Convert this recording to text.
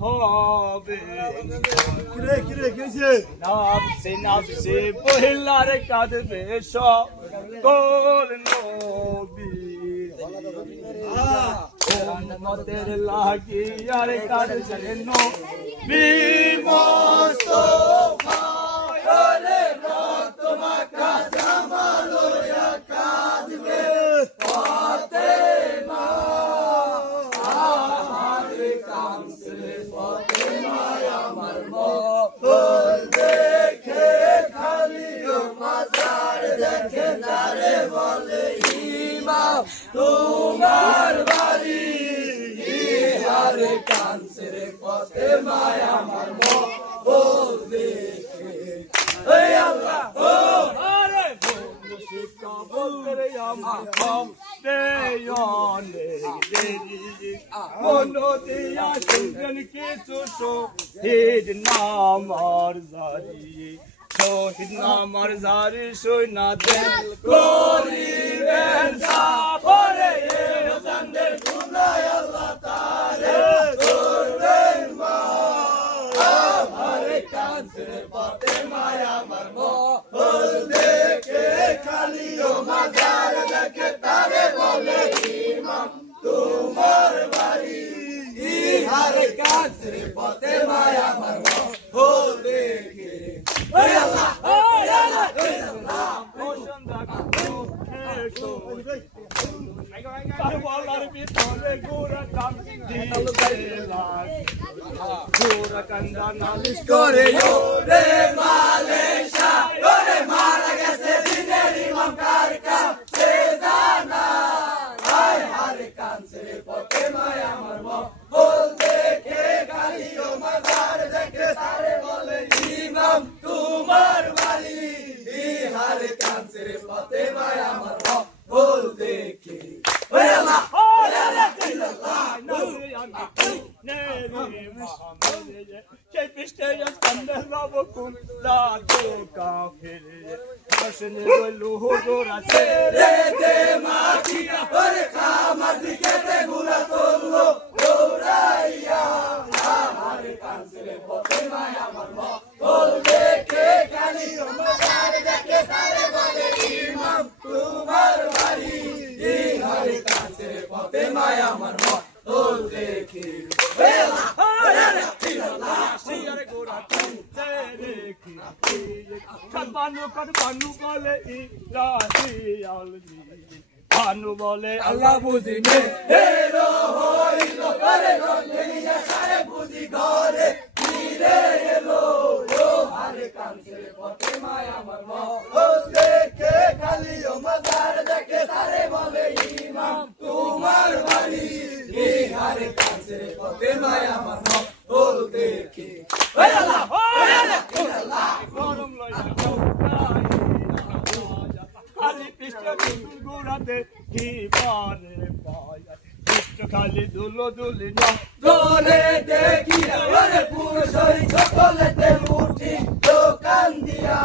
হবে নাফসে নাফসে পহিলার কাঁদবে সকল নবী মতের লাগিয়ার কাঁদবে নবী মুস্তাফা রে রত মাকা জামালয়া কাঁদবে ফাতেমা আমার কামসলে ফাতেমা আমার মহল দেখে খালি মাজার দেখে তারে বলে ইমাম তোমার বাড়ি আর কামসলে ফাতেমা আমার মহল দেখে এই আল্লাহ ও আরে বন্ধু শিক্ষা বলতে আমার মনোদিয়া শুনবেন কিছু শহীদ নামার জারি শহীদ নামার জারি সৈনা দেল করিবেন সাফরে চন্দের গুনায় আল্লাহ তারে করবেন মা আমার কাছে ফাতেমা আমার মহল দেখে খালি ও মাজার দেখে তারে বলে ইমাম তোমার বাড়ি ইহার কাছে ফাতেমা আমার মহল দেখে ওই আল্লাহ ওই আল্লাহ ওই আল্লাহ মোশন রাখো কারবালার ভিতরে গোরা কাম গোরা কান্দা নালিশ করে রে মালেশা ওরে মারা গেছে দিনের ইমাম কার কাছে জানা হায় হারে কানছে ফাতেমা আমার মহল দেখে খালি ও মাজার দেখে তারে বলে ইমাম তোমার বাড়ি ইহারে কানছে ফাতেমা আমার মহল দেখে ওই আল্লাহ ওই আল্লাহ সেই পৃষ্ঠে স্কন্দে নবকুল রাজো কাফের হাসনে লুহু গোরা ছেড়ে দে মাটিয়া ওরে খামার দিকে তে গুলা তোলো দৌড়াইয়া আমার কানসে ফাতেমা আমার মহল দেখে খালি মাজার দেখে তারে বলে ইমাম তোমার বাড়ি ইহারে কানসে ফাতেমা আমার মহল দেখে ভানু বলে ভানু বলে আল্লাহ বুঝি নে হেরো হইল করে গন্ধেরিয়া সারে বুঝি ঘরে ফিরে এলো ও হারে কানসে ফাতেমা আমার মহল দেখে খালি ও মাজার দেখে তারে বলে ইমাম তোমার বাড়ি ইহারে কানসে ফাতেমা আমার মহল দেখে ওই আল্লাহ ওই আল্লাহ ওই আল্লাহ গরম লইলা খালি পৃষ্ঠ গুড়াতে কি পারে পায় পৃষ্ঠ খালি দুলো দুলি না দোলে দেখি ওরে পুরুষ সকলেতে উঠি দোকান দিয়া